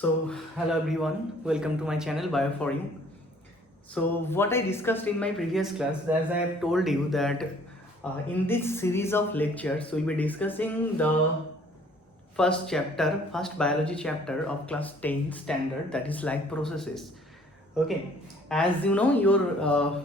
Hello everyone, welcome to my channel Bio for You. So, what I discussed in my previous class, as I have told you, that in this series of lectures, we'll be discussing the first biology chapter of class 10 standard, that is life processes. Okay, as you know, your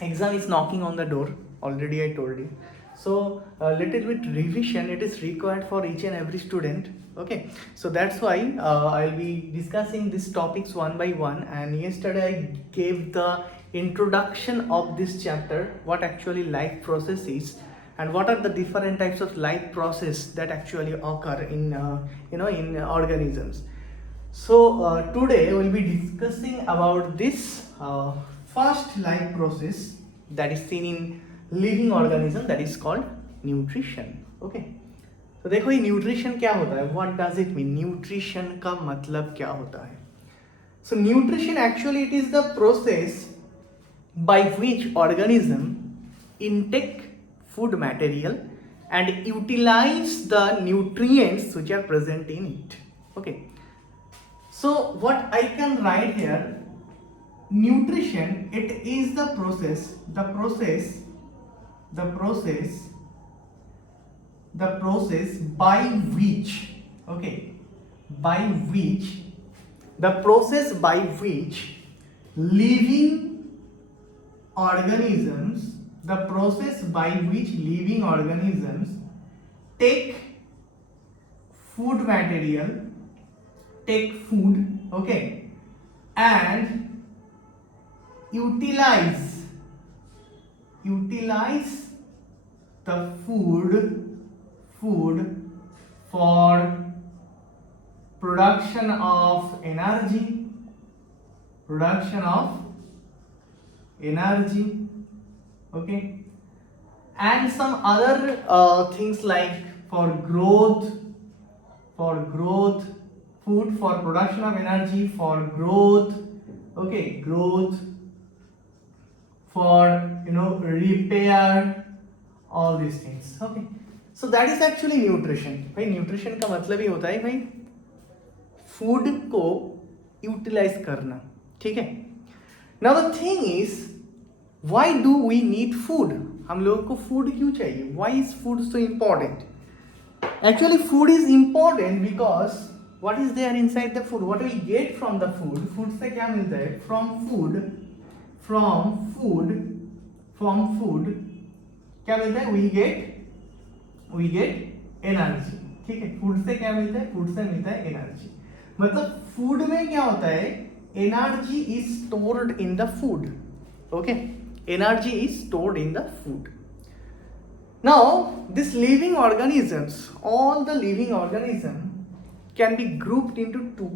exam is knocking on the door, already I told you. So a little bit revision it is required for each and every student. Okay, so that's why I'll be discussing these topics one by one, and yesterday I gave the introduction of this chapter, what actually life process is and what are the different types of life process that actually occur in in organisms. So today we'll be discussing about this first life process that is seen in living organism, that is called nutrition. Okay, तो देखो ये nutrition क्या होता है, what does it mean, nutrition का मतलब क्या होता है. So nutrition actually it is the process by which organism intake food material and utilize the nutrients which are present in it. Okay, so what I can write here, nutrition it is the process by which, okay, the process by which living organisms take food material, take food, okay, and utilize the food for production of energy, okay, and some other things like for growth, food for production of energy, for growth, okay, for repair, all these things. Okay, so that is actually nutrition. भाई nutrition का मतलब ही होता है भाई food को utilise करना. ठीक है, now the thing is why do we need food, हम लोगों को फूड क्यों चाहिए, why is food so important. Actually, food is important because what is there inside the food? What we get from the food? Food से क्या मिलता है? From food क्या मिलता है? We get energy. ठीक है, फूड से क्या मिलता है? फूड से मिलता है एनर्जी. मतलब फूड में क्या होता है? Energy is stored in the food. Okay, energy is stored in the food. Now, these living organisms, all the living organisms can be grouped into two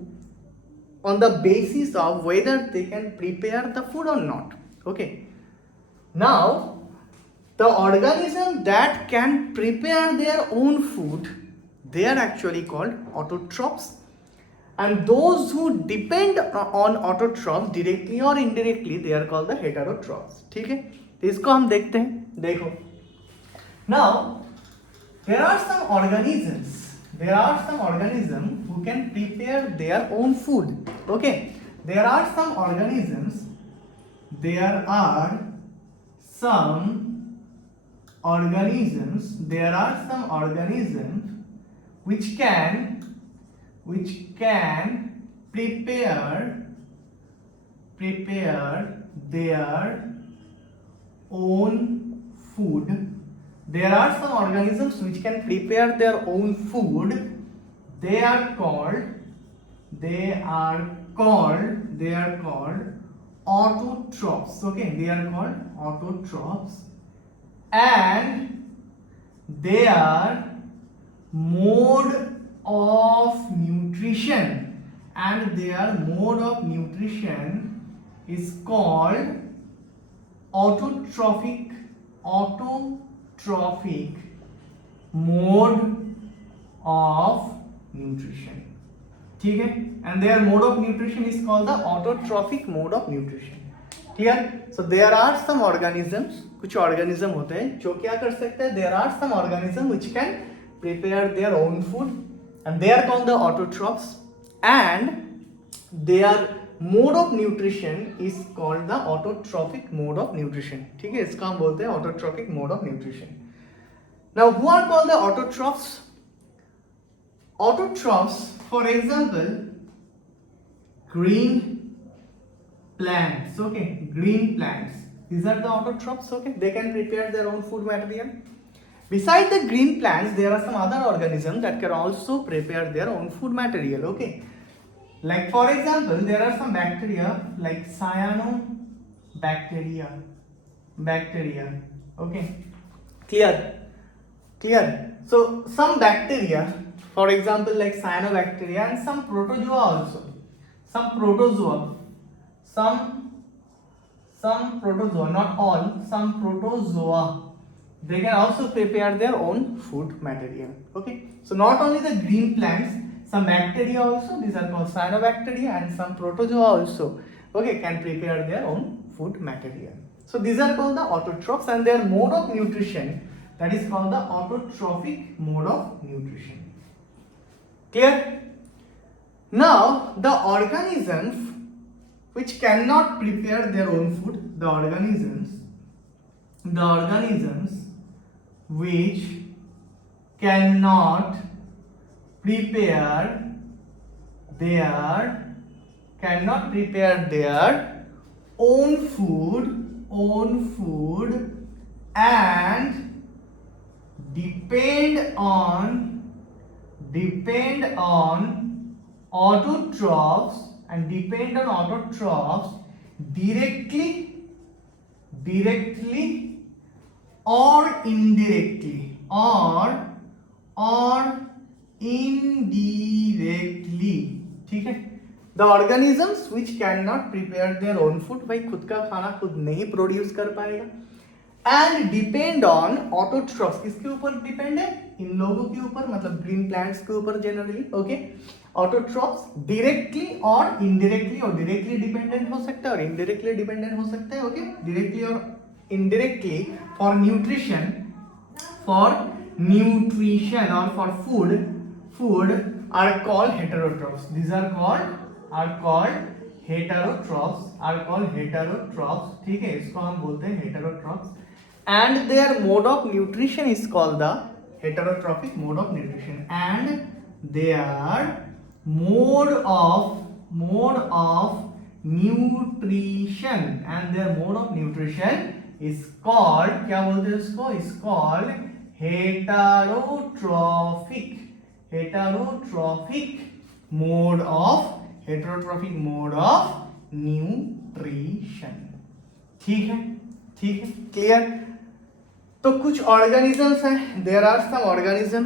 on the basis of whether they can prepare the food or not. Okay. Now, the organism that can prepare their own food, they are actually called autotrophs. And those who depend on autotrophs directly or indirectly, they are called the heterotrophs. ठीक है, तो इसको हम देखते हैं. देखो, now there are some organisms who can prepare their own food. Okay, there are some organisms which can prepare their own food. There are some organisms which can prepare their own food. They are called autotrophs. Okay, they are called autotrophs, and their mode of nutrition is called autotrophic mode of nutrition. ठीक है, and their mode of nutrition is called the autotrophic mode of nutrition. Clear? So there are some organisms, कुछ organism होते हैं जो क्या कर सकते हैं, there are some organism which can prepare their own food and they are called the autotrophs, and their mode of nutrition is called the autotrophic mode of nutrition. ठीक है, इसका हम बोलते हैं autotrophic mode of nutrition. Now who are called the autotrophs? Autotrophs, for example, green plants. Okay, green plants, these are the autotrophs. Okay, they can prepare their own food material. Besides the green plants, there are some other organisms that can also prepare their own food material. Okay, like for example, there are some bacteria like cyanobacteria. Okay, clear. So some bacteria, for example, like cyanobacteria, and some protozoa also. Some protozoa, not all, some protozoa, they can also prepare their own food material. Okay, so not only the green plants, some bacteria also, these are called cyanobacteria, and some protozoa also, okay, can prepare their own food material. So these are called the autotrophs, and their mode of nutrition, that is called the autotrophic mode of nutrition. Clear? Now the organisms which cannot prepare their own food, the organisms which cannot prepare their own food and depend on autotrophs directly or indirectly ठीक है. The organisms which cannot prepare their own food, भाई खुद का खाना खुद नहीं produce कर पाएगा, एंड डिपेंड ऑन ऑटोट्रॉफ्स. किसके ऊपर डिपेंड है? इन लोगों के ऊपर, मतलब ग्रीन प्लांट्स के ऊपर जनरली. ओके, ऑटोट्रॉफ्स डायरेक्टली और इनडायरेक्टली, और डायरेक्टली डिपेंडेंट हो सकता है और इनडायरेक्टली डिपेंडेंट हो सकता है. ओके, डायरेक्टली और indirectly for nutrition or for food are called heterotrophs. These are called heterotrophs. ठीक है, इसको हम बोलते हैं heterotrophs. And their mode of nutrition is called the heterotrophic mode of nutrition. And their mode of nutrition is called, क्या बोलते हैं इसको? is called heterotrophic mode of nutrition. ठीक है, क्लियर. तो कुछ ऑर्गेनिजम्स हैं, there are some organism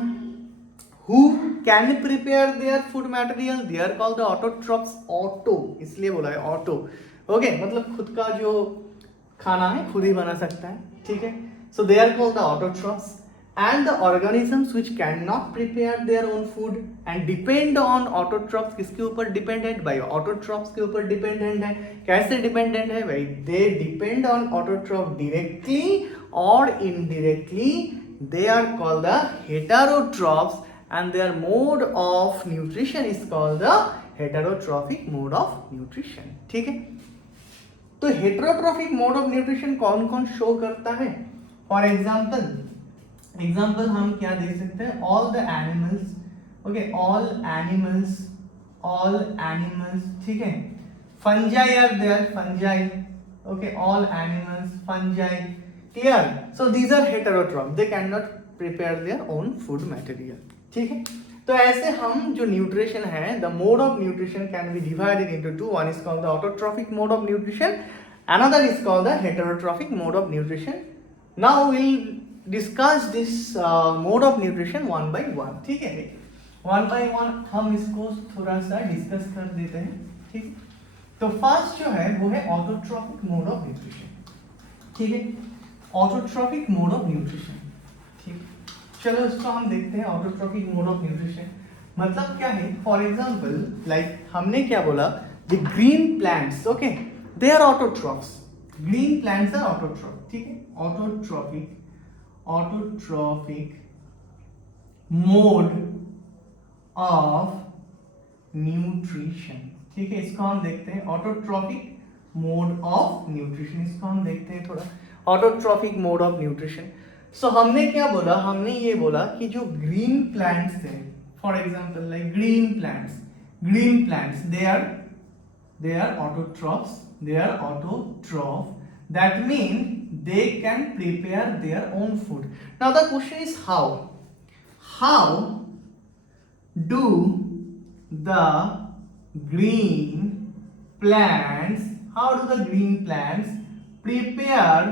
who can prepare their food material, they are called the autotrophs. Auto इसलिए बोला है ऑटो. ओके, मतलब खुद का जो खाना है खुद ही बना सकता है. ठीक है, so they are called the autotrophs. And the organisms which cannot prepare their own food and depend on autotrophs, किसके ऊपर डिपेंडेंट? भाई autotrophs के ऊपर डिपेंडेंट है. कैसे डिपेंडेंट है भाई? they depend on autotroph directly or indirectly. They are called the heterotrophs and their mode of nutrition is called the heterotrophic mode of nutrition. ठीक है, तो heterotrophic mode of nutrition कौन कौन शो करता है? फॉर एग्जाम्पल हम क्या देख सकते हैं? All the animals. Okay, all animals. ठीक है, fungi are there, fungi. Okay, all animals, fungi. Clear? So these are heterotroph, they can not prepare their own food material. ठीक है, तो ऐसे हम जो न्यूट्रिशन है, the mode of nutrition can be divided into two. One is called the autotrophic mode of nutrition, another is called the heterotrophic mode of nutrition. Now will discuss this mode of nutrition one by one. ठीक है, one by one हम इसको थोड़ा सा discuss कर देते हैं. ठीक, तो फर्स्ट जो है वो है ऑटोट्रॉफिक मोड ऑफ न्यूट्रिशन. ठीक है, ऑटोट्रॉफिक मोड ऑफ न्यूट्रिशन. ठीक, चलो इसको हम देखते हैं. ऑटोट्रॉफिक मोड ऑफ न्यूट्रिशन मतलब क्या है? फॉर एग्जांपल, लाइक हमने क्या बोला, the green plants. Okay, they are autotrophs. Green plants are autotroph. ठीक है, ऑटोट्रॉफिक mode of न्यूट्रिशन। ठीक है, इसको हम देखते हैं ऑटोट्रॉफिक मोड ऑफ न्यूट्रिशन। इसको हम देखते हैं थोड़ा, ऑटोट्रॉफिक मोड ऑफ न्यूट्रिशन। सो हमने क्या बोला, हमने ये बोला कि जो ग्रीन प्लांट्स है, for example like green plants they are autotrophs, that mean they can prepare their own food. Now the question is how do the green plants prepare,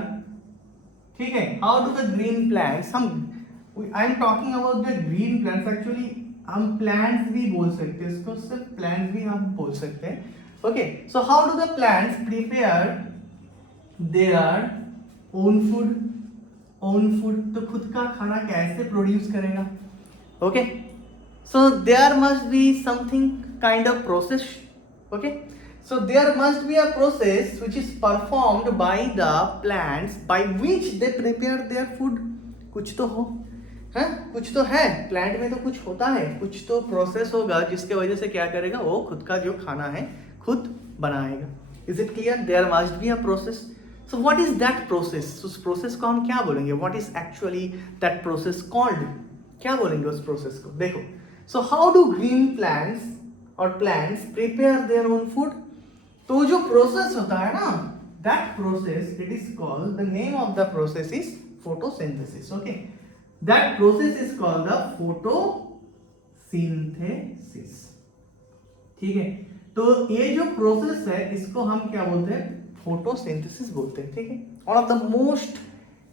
ठीक है, how do the green plants, I am talking about the green plants, actually हम plants भी बोल सकते हैं इसको, सिर्फ plants भी हम बोल सकते हैं। Okay, so how do the plants prepare their own food? तो खुद का खाना कैसे प्रोड्यूस करेगा? Okay, so there must be something kind of process. Okay, so there must be a process which is performed by the plants by which they prepare their food. कुछ तो हो, है, कुछ तो है, प्लांट में तो कुछ होता है, कुछ तो प्रोसेस होगा जिसके वजह से क्या करेगा, वो खुद का जो खाना है खुद बनाएगा। Is it clear? There must be a process. So what is that process? उस प्रोसेस को हम क्या बोलेंगे? What is actually that process called? क्या बोलेंगे उस प्रोसेस को? देखो, so how do green plants prepare their own food? तो जो प्रोसेस होता है ना, that process, it is called, the name of the process is photosynthesis. Okay, that process is called the photosynthesis. ठीक है, तो ये जो प्रोसेस है इसको हम क्या बोलते हैं? फोटोसिंथेसिस बोलते हैं। ठीक है, one of the most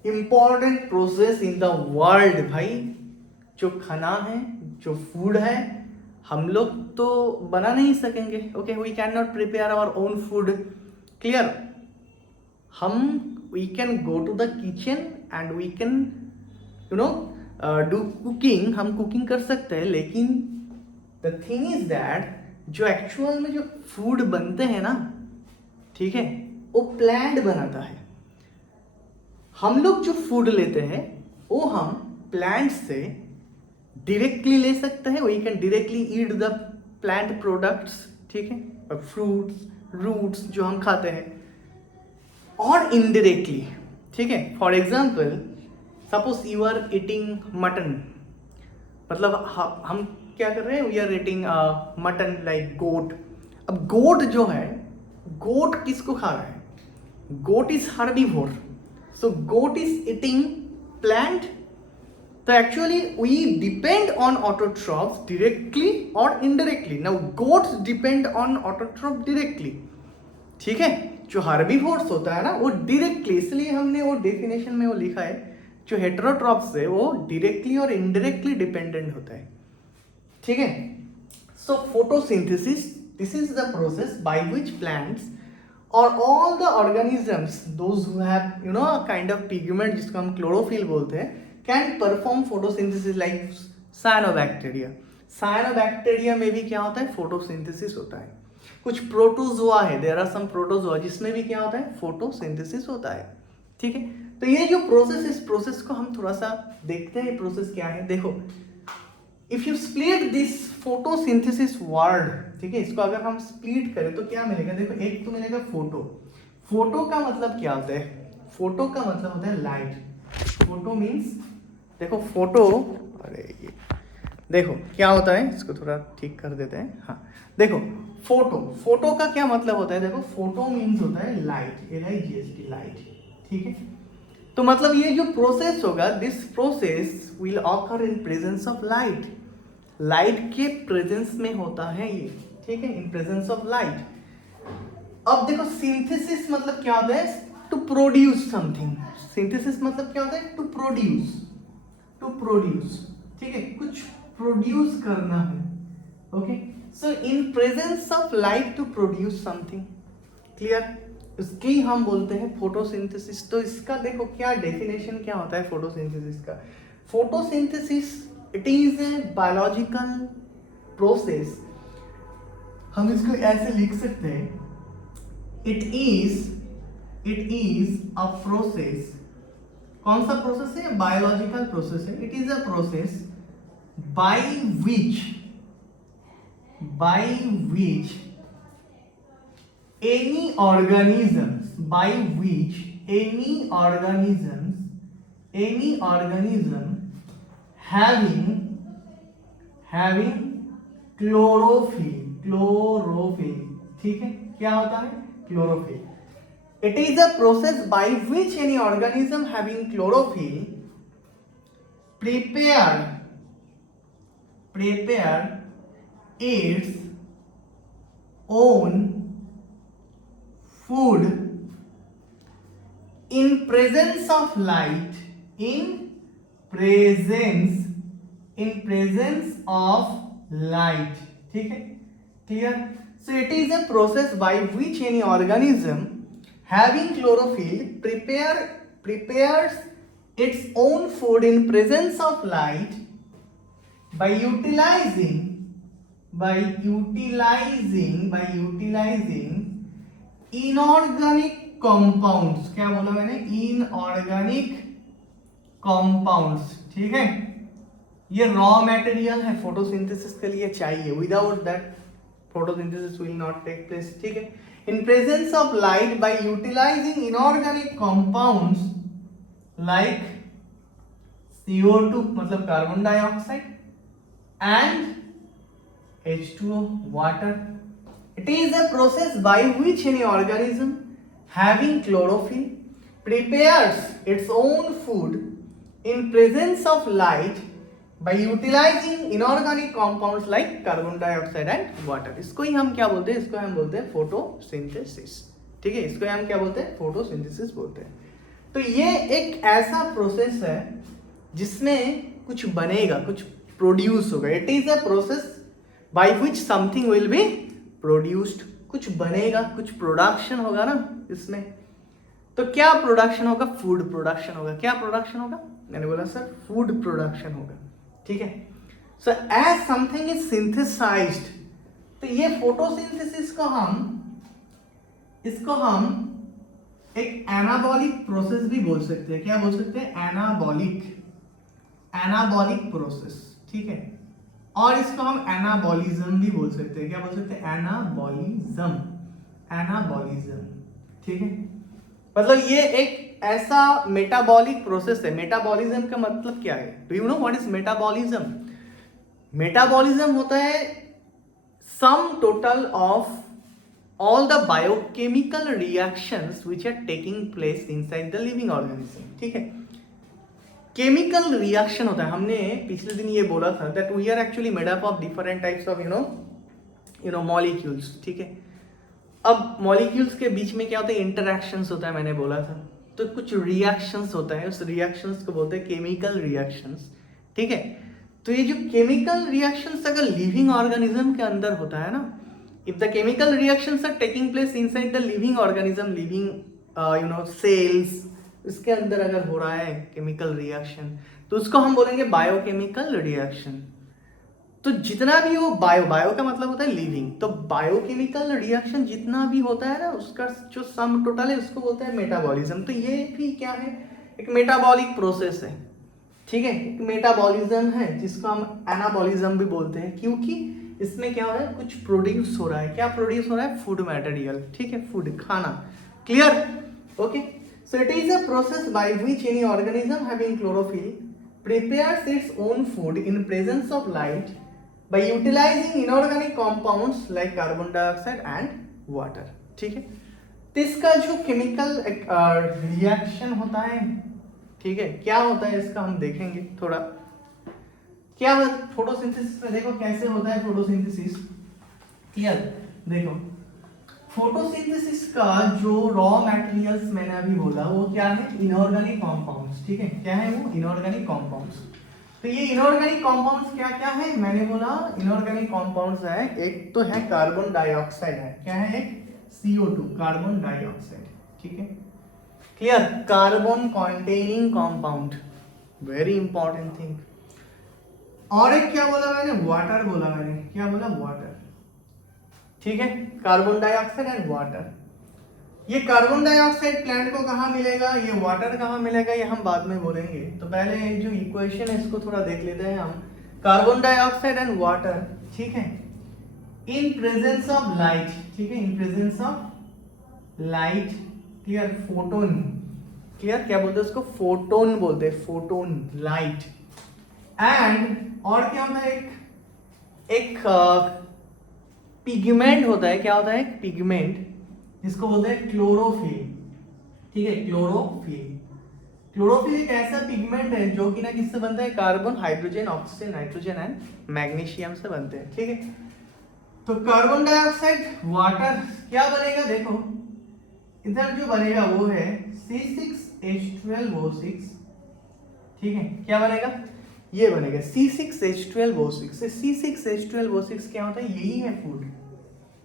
important process in the world. भाई, जो खाना है, जो फूड है, हम लोग तो बना नहीं सकेंगे। Okay, we can not prepare our own food. Clear? We can go to the kitchen and we can do cooking, हम कुकिंग कर सकते हैं, लेकिन द थिंग इज दैट जो एक्चुअल में जो फूड बनते हैं ना, ठीक है, वो प्लांट बनाता है। हम लोग जो फूड लेते हैं वो हम प्लांट से डायरेक्टली ले सकते हैं, we can directly eat the plant products. ठीक है, फ्रूट्स, रूट्स जो हम खाते हैं, और इनडायरेक्टली। ठीक है, for example suppose you are eating mutton, मतलब हम क्या कर रहे हैं? We are eating mutton like goat. अब गोट जो है, गोट किसको खा रहा है? Goat is herbivore, so goat is eating plant. तो actually we depend on autotrophs directly और indirectly. Now goats depend on autotroph directly. ठीक है, जो हर्बीवोर्स होता है ना, वो डायरेक्टली, इसलिए हमने वो डेफिनेशन में वो लिखा है, जो हेटेरोट्रॉफ्स है वो डायरेक्टली और इनडायरेक्टली डिपेंडेंट होता है। ठीक है, so photosynthesis, this is the process by which plants और all the organisms, those who have a kind of pigment जिसको हम क्लोरोफिल बोलते हैं, can perform photosynthesis like cyanobacteria. Cyanobacteria में भी क्या होता है? फोटोसिंथेसिस होता है। कुछ प्रोटोजोआ है, देयर आर सम प्रोटोजोआ, जिसमें भी क्या होता है? फोटोसिंथेसिस होता है। ठीक है, तो ये जो प्रोसेस, इस प्रोसेस को हम थोड़ा सा देखते हैं, प्रोसेस क्या है। देखो, if you split this photosynthesis word, ठीक है, इसको अगर हम स्प्लिट करें तो क्या मिलेगा? देखो, एक तो मिलेगा फोटो। फोटो का मतलब क्या होता है? फोटो का मतलब होता है लाइट। फोटो मीन्स, देखो फोटो, अरे ये देखो क्या होता है, इसको थोड़ा ठीक कर देते हैं। हाँ, देखो फोटो का क्या मतलब होता है? देखो, फोटो मीन्स होता है लाइट, LIGHT, लाइट। ठीक है, तो मतलब ये जो प्रोसेस होगा, this process will occur in presence of light. Light के प्रेजेंस में होता है ये। ठीक है, इन प्रेजेंस ऑफ लाइट। अब देखो, सिंथेसिस मतलब क्या होता है? To produce something. सिंथेसिस मतलब क्या होता है? To produce. ठीक है, कुछ प्रोड्यूस करना है। Okay, so in presence of light to produce something. Clear? इसकी हम बोलते हैं फोटोसिंथेसिस। तो इसका देखो क्या डेफिनेशन क्या होता है फोटोसिंथेसिस का? Photosynthesis, it is a biological process. हम इसको ऐसे लिख सकते हैं, इट इज अ प्रोसेस। कौन सा प्रोसेस है? बायोलॉजिकल प्रोसेस है। It is a process by which by which any organisms, by which any organism having chlorophyll, ठीक है, क्या होता है chlorophyll. It is a process by which any organism having chlorophyll prepare its own food in presence of light, in presence of light. ठीक है, clear? So it is a process by which any organism having chlorophyll prepares its own food in presence of light by utilizing inorganic compounds. क्या बोला मैंने? Inorganic compounds. ठीक है, ये raw material है, photosynthesis के लिए चाहिए. Without that photosynthesis will not take place. ठीक है, in presence of light by utilizing inorganic compounds like CO2 मतलब carbon dioxide and H2O water. It is a process by which any organism having chlorophyll prepares its own food in presence of light by utilizing inorganic compounds like carbon dioxide and water. इसको ही हम क्या बोलते हैं? इसको हम बोलते हैं photosynthesis. ठीक है, इसको हम क्या बोलते हैं? फोटोसिंथेसिस बोलते हैं. तो ये एक ऐसा प्रोसेस है जिसमें कुछ बनेगा, कुछ प्रोड्यूस होगा. It is a process by which something will be produced. कुछ बनेगा, कुछ प्रोडक्शन होगा ना इसमें. तो क्या प्रोडक्शन होगा? फूड प्रोडक्शन होगा. क्या प्रोडक्शन होगा? मैंने बोला सर फूड प्रोडक्शन होगा. ठीक है, so as something is synthesised, तो ये फोटोसिंथेसिस को इसको हम एक एनाबॉलिक प्रोसेस भी बोल सकते हैं. क्या बोल सकते हैं? Anabolic process. ठीक है, और इसको हम एनाबॉलिज्म भी बोल सकते हैं. क्या बोल सकते हैं? एनाबॉलिज्म. ठीक है, मतलब ये एक ऐसा मेटाबॉलिक प्रोसेस है. मेटाबॉलिज्म का मतलब क्या है? Do you know what is metabolism? Metabolism होता है sum total of all the biochemical reactions which are taking place inside the living organism. ठीक है, केमिकल रिएक्शन होता है. हमने पिछले दिन ये बोला था that we are actually made up of different types of you know molecules. ठीक है, अब मॉलिक्यूल्स के बीच में क्या होता है? इंटरैक्शंस होता है, मैंने बोला था. तो कुछ रिएक्शंस होता है, उस रिएक्शंस को बोलते हैं केमिकल रिएक्शंस. ठीक है, तो ये जो केमिकल रिएक्शंस अगर लिविंग ऑर्गेनिज्म के अंदर होता है ना, if the chemical reactions are taking place inside the living organism, living cells, इसके अंदर अगर हो रहा है केमिकल रिएक्शन, तो उसको हम बोलेंगे बायोकेमिकल रिएक्शन. तो जितना भी वो बायो का मतलब होता है लिविंग, तो बायोकेमिकल रिएक्शन जितना भी होता है ना, उसका जो सम टोटल है उसको बोलते हैं मेटाबॉलिज्म. तो ये भी क्या है? एक मेटाबॉलिक प्रोसेस है. ठीक है, एक मेटाबॉलिज्म है जिसको हम एनाबॉलिज्म भी बोलते हैं, क्योंकि इसमें क्या हो रहा है? कुछ प्रोड्यूस हो रहा है. क्या प्रोड्यूस हो रहा है? Food material. ठीक है, फूड, खाना. Clear? Okay, so it is a process by which any organism having chlorophyll prepares its own food in presence of light by utilizing inorganic compounds like carbon dioxide and water. ठीक है, तो इसका जो chemical reaction होता है, ठीक है, क्या होता है इसका हम देखेंगे थोड़ा. क्या फोटोसिंथेसिस में देखो कैसे होता है फोटोसिंथेसिस. क्लियर? देखो, फोटोसिंथेसिस का जो रॉ मटेरियल्स मैंने अभी बोला वो क्या है? Inorganic compounds. ठीक है, क्या है वो? Inorganic compounds. तो ये इनऑर्गेनिक कंपाउंड्स क्या क्या है? मैंने बोला इनऑर्गेनिक कंपाउंड्स है, एक तो है कार्बन डाइऑक्साइड है. क्या है? एक CO2, कार्बन डाइऑक्साइड. ठीक है, clear? Carbon containing compound, very important thing. और एक क्या बोला मैंने? वाटर बोला मैंने. क्या बोला? वाटर. ठीक है, कार्बन डाइऑक्साइड एंड वाटर. ये कार्बन डाइऑक्साइड प्लांट को कहाँ मिलेगा? ये वाटर कहाँ मिलेगा? ये हम बाद में बोलेंगे. तो पहले जो इक्वेशन है इसको थोड़ा देख लेते हैं हम. Carbon dioxide and water. ठीक है, इन प्रेजेंस ऑफ लाइट, ठीक है, इन presence of light, clear, photon, clear, क्या बोलते हैं उसको, फोटोन बोलते हैं, फोटोन, लाइट। एंड और क्या होता है, एक पिगमेंट होता है, क्या होता है, एक पिगमेंट जिसको बोलते हैं क्लोरोफिल, ठीक है, क्लोरोफिल। क्लोरोफिल एक ऐसा पिगमेंट है जो कि ना किससे बनता है, carbon, hydrogen, oxygen, nitrogen and magnesium से बनते हैं, ठीक है। तो कार्बन डाइऑक्साइड, वाटर, क्या बनेगा, देखो इधर जो बनेगा वो है C6H12O6, ठीक है, क्या बनेगा, ये बनेगा C6H12O6। C6H12O6 क्या होता है, यही है फूड,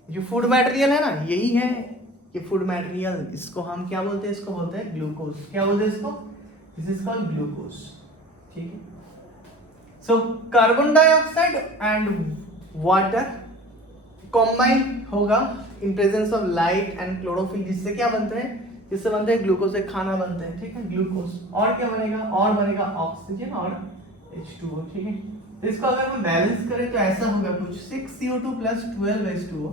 जो फूड मटेरियल है ना, यही है ये फूड मटेरियल। इसको हम क्या बोलते हैं, इसको बोलते हैं ग्लूकोज। क्या बोलते हैं इसको, दिस इज कॉल्ड ग्लूकोज, ठीक है। So carbon dioxide and water combine होगा in presence of light and chlorophyll, जिससे क्या बनते हैं, जिससे बनते हैं ग्लूकोज, से खाना बनते हैं, ठीक है, ग्लूकोज। और क्या बनेगा, और बनेगा ऑक्सीजन और H2O, ठीक है। तो इसको अगर हम बैलेंस करें तो ऐसा होगा कुछ 6CO2 plus 12H2O,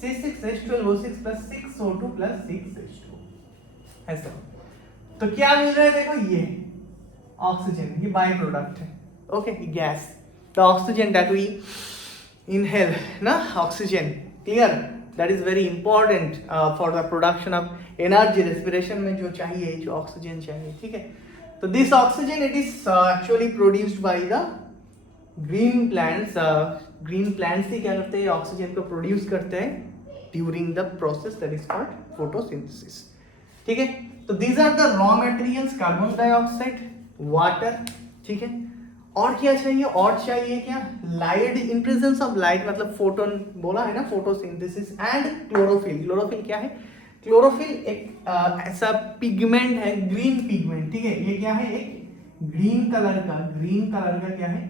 C6H12O6 plus 6O2 plus 6H2O, ऐसा। तो क्या मिल रहा है, देखो ये ऑक्सीजन, ये बाय प्रोडक्ट है, okay, gas, the oxygen that we inhale na, oxygen, clear, that is very important for the production of energy, respiration में जो चाहिए, जो ऑक्सीजन चाहिए, ठीक है। तो this oxygen it is actually produced by the green plants, green plants ही क्या करते हैं, ऑक्सीजन को प्रोड्यूस करते हैं during the process that is called photosynthesis, ठीक है। तो these are the raw materials, carbon dioxide, water, ठीक है। और क्या चाहिए, और चाहिए क्या, light, in presence of light, मतलब फोटोन बोला है ना, फोटोसिंथेसिस, एंड क्लोरोफिल। क्लोरोफिल क्या है, क्लोरोफिल एक ऐसा पिगमेंट है, ग्रीन पिगमेंट, ठीक है, ये क्या है, एक ग्रीन कलर का क्या है,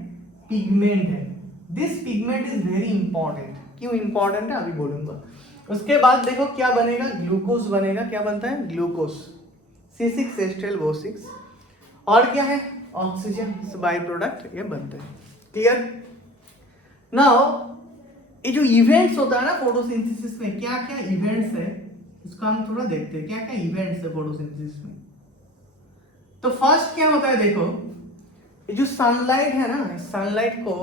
पिगमेंट है। This pigment is very important. क्यों इंपॉर्टेंट है अभी बोलूंगा। उसके बाद देखो क्या बनेगा, ग्लूकोज बनेगा। क्या बनता है, ग्लूकोज, C6H12O6। और क्या है, ऑक्सीजन, बाय प्रोडक्ट ये बनते हैं, क्लियर। नाउ ये जो इवेंट्स होता है ना फोटोसिंथेसिस में, क्या क्या इवेंट्स है इसको हम थोड़ा देखते हैं, क्या क्या इवेंट्स है फोटोसिंथेसिस में। तो फर्स्ट क्या होता है, देखो ये जो सनलाइट है ना, सनलाइट को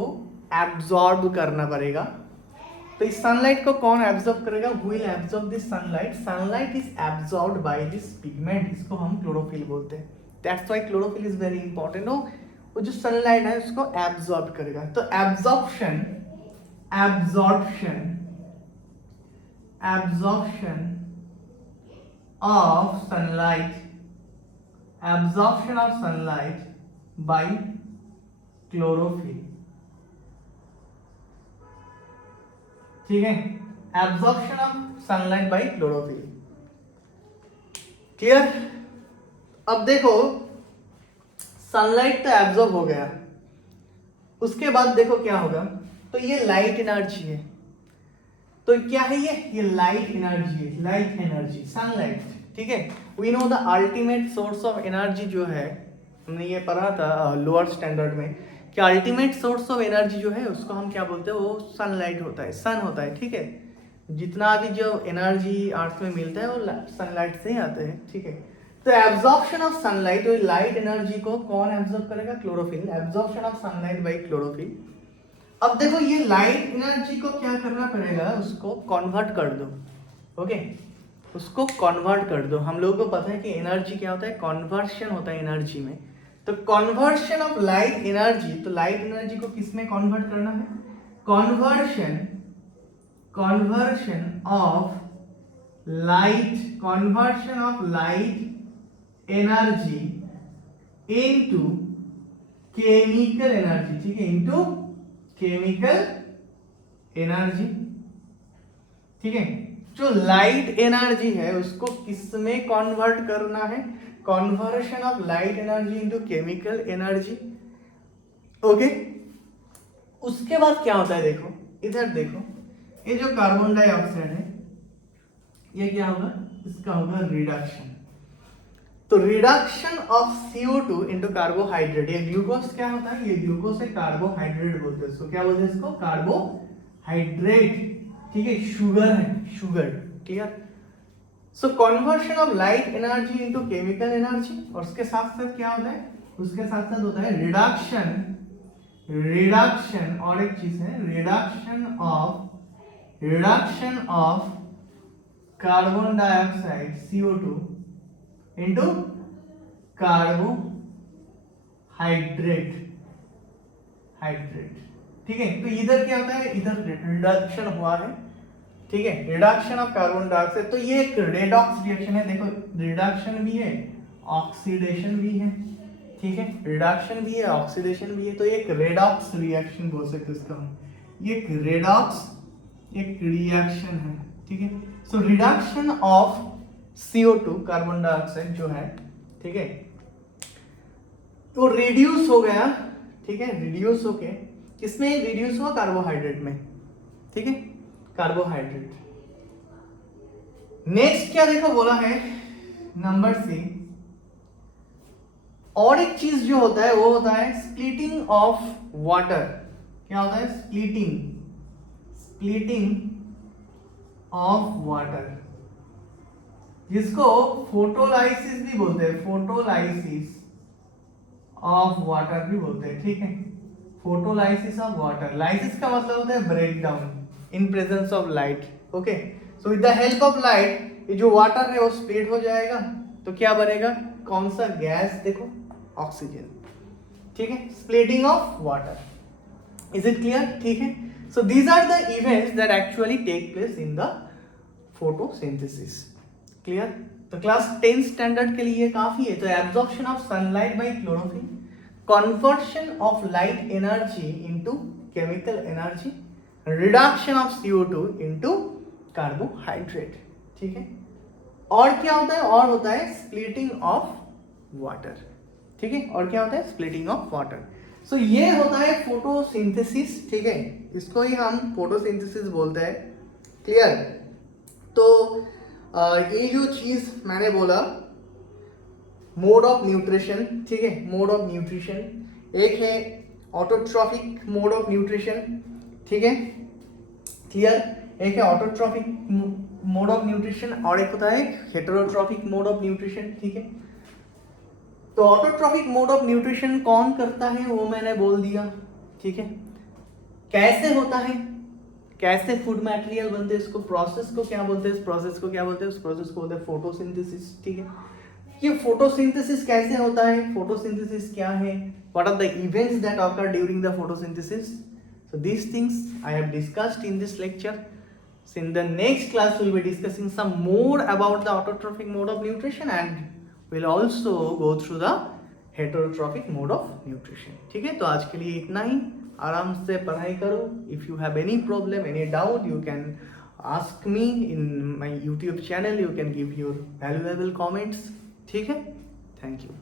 एब्जॉर्ब करना पड़ेगा। तो इस सनलाइट को कौन एब्जॉर्ब करेगा, who will absorb this sunlight, sunlight is absorbed by this pigment, इसको हम क्लोरोफिल बोलते हैं। That's why chlorophyll is very important। वो जो सनलाइट है उसको एब्जॉर्ब करेगा। तो absorption of sunlight by chlorophyll, ठीक है, absorption of sunlight by chlorophyll, clear. अब देखो सनलाइट तो एब्जॉर्ब हो गया, उसके बाद देखो क्या होगा, तो ये लाइट एनर्जी है। तो क्या है ये लाइट एनर्जी है, लाइट एनर्जी, सनलाइट, ठीक है। We know the ultimate source of energy जो है, हमने ये पढ़ा था लोअर स्टैंडर्ड में, कि अल्टीमेट सोर्स ऑफ एनर्जी जो है उसको हम क्या बोलते हैं, वो सनलाइट होता है, सन होता है, ठीक है। जितना भी जो एनर्जी अर्थ में मिलता है वो सनलाइट से ही आता है, ठीक है। तो एब्जॉर्प्शन ऑफ सनलाइट, तो लाइट एनर्जी को कौन एब्जॉर्ब करेगा, chlorophyll, absorption of sunlight by chlorophyll. अब देखो ये लाइट एनर्जी को क्या करना पड़ेगा, उसको कन्वर्ट कर दो, ओके, उसको कन्वर्ट कर दो। हम लोगों को पता है कि एनर्जी क्या होता है, कन्वर्शन होता है एनर्जी में। तो कन्वर्शन ऑफ लाइट एनर्जी, तो लाइट एनर्जी को किस में कन्वर्ट करना है, conversion of light energy into chemical energy, ठीक है, इनटू केमिकल एनर्जी, ठीक है। जो लाइट एनर्जी है उसको किस में कन्वर्ट करना है, conversion of light energy into chemical energy, okay. उसके बाद क्या होता है, देखो इधर देखो, ये जो कार्बन डाइऑक्साइड है ये क्या होगा, इसका होगा रिडक्शन। तो reduction of CO2 into carbohydrate, ये ग्लूकोज क्या होता है, ये ग्लूकोज है, कार्बोहाइड्रेट बोलते हैं इसको, क्या बोलते हैं इसको, कार्बोहाइड्रेट, ठीक है, शुगर है, sugar, clear. So conversion of light energy into chemical energy, और उसके साथ साथ क्या होता है, उसके साथ साथ होता है रिडक्शन, रिडक्शन, और एक चीज है reduction of carbon dioxide CO2 into carbohydrate, hydrate, ठीक है। तो इधर क्या होता है, इधर रिडक्शन हुआ है, ठीक है, रिडक्शन ऑफ कार्बन डाइऑक्साइड। तो ये एक रेडॉक्स रिएक्शन है, देखो रिडक्शन भी है, ऑक्सीडेशन भी है, ठीक है, रिडक्शन भी है, ऑक्सीडेशन भी है, तो एक रेडॉक्स रिएक्शन बोल सकते हैं इसको हम। ये एक रेडॉक्स एक रिएक्शन है, ठीक है। So reduction of CO2 carbon dioxide जो है, ठीक है, वो रिड्यूस हो गया, ठीक है, रिड्यूस होके किसमें रिड्यूस हुआ, कार्बोहाइड्रेट में, ठीक है, कार्बोहाइड्रेट। नेक्स्ट क्या देखो बोला है, नंबर C, और एक चीज जो होता है वो होता है स्प्लिटिंग ऑफ वाटर। क्या होता है, स्प्लिटिंग ऑफ वाटर, जिसको फोटोलाइसिस भी बोलते हैं, फोटोलाइसिस ऑफ वाटर भी बोलते हैं, ठीक है, फोटोलाइसिस ऑफ वाटर। लाइसिस का मतलब होता है break down in presence of light, okay. So with the help of light ये जो वाटर है वो स्प्लिट हो जाएगा, तो क्या बनेगा, कौन सा गैस, देखो ऑक्सीजन, ठीक है, splitting of water. Is it clear, ठीक है। So these are the events that actually take place in the photosynthesis, clear. तो क्लास 10 स्टैंडर्ड के लिए काफी है। तो absorption of sunlight by chlorophyll, conversion of light energy into chemical energy, reduction of CO2 into carbohydrate, ठीक है। और क्या होता है, और होता है स्प्लिटिंग ऑफ वाटर, ठीक है, और क्या होता है, स्प्लिटिंग ऑफ वाटर। सो ये होता है फोटोसिंथेसिस, ठीक है, इसको ही हम फोटोसिंथेसिस बोलते हैं, क्लियर। तो ये जो चीज मैंने बोला, मोड ऑफ न्यूट्रिशन, ठीक है, मोड ऑफ न्यूट्रिशन, एक है ऑटोट्रॉफिक मोड ऑफ न्यूट्रिशन, ठीक है, क्लियर, एक है ऑटोट्रॉफिक मोड ऑफ न्यूट्रिशन और एक होता है हेटेरोट्रॉफिक मोड ऑफ न्यूट्रिशन, ठीक है। तो ऑटोट्रॉफिक मोड ऑफ न्यूट्रिशन कौन करता है वो मैंने बोल दिया, ठीक है। कैसे होता है, कैसे फूड मटेरियल बनते हैं, इसको प्रोसेस को क्या बोलते हैं, इस प्रोसेस को क्या बोलते हैं, उस प्रोसेस को बोलते हैं फोटोसिंथेसिस, ठीक है। ये फोटोसिंथेसिस कैसे होता है, फोटोसिंथेसिस क्या है, what are the events that occur during the photosynthesis. So these things I have discussed in this lecture. So in the next class we'll be discussing some more about the autotrophic mode of nutrition and we'll also go through the heterotrophic mode of nutrition. ठीक है, तो आज के लिए इतना ही, आराम से पढ़ाई करो। If you have any problem, any doubt, you can ask me in my YouTube channel. You can give your valuable comments. ठीक है, thank you.